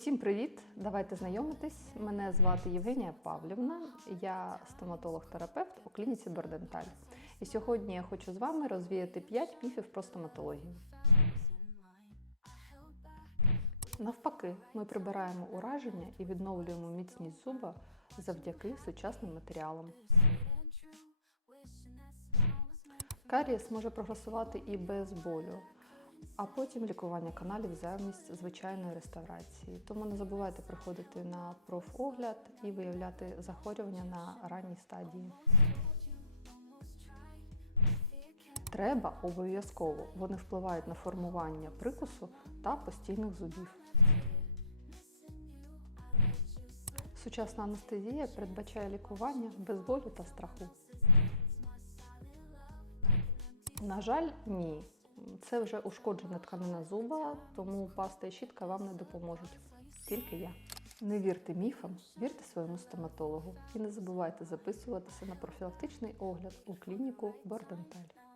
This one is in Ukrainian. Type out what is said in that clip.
Всім привіт! Давайте знайомитись. Мене звати Євгенія Павлівна. Я стоматолог-терапевт у клініці Берденталь. І сьогодні я хочу з вами розвіяти 5 міфів про стоматологію. Навпаки, ми прибираємо ураження і відновлюємо міцність зуба завдяки сучасним матеріалам. Карієс може прогресувати і без болю, а потім лікування каналів замість звичайної реставрації. Тому не забувайте приходити на профогляд і виявляти захворювання на ранній стадії. Треба обов'язково. Вони впливають на формування прикусу та постійних зубів. Сучасна анестезія передбачає лікування без болю та страху. На жаль, ні. Це вже ушкоджена тканина зуба, тому паста і щітка вам не допоможуть. Тільки я. Не вірте міфам, вірте своєму стоматологу і не забувайте записуватися на профілактичний огляд у клініку Борденталь.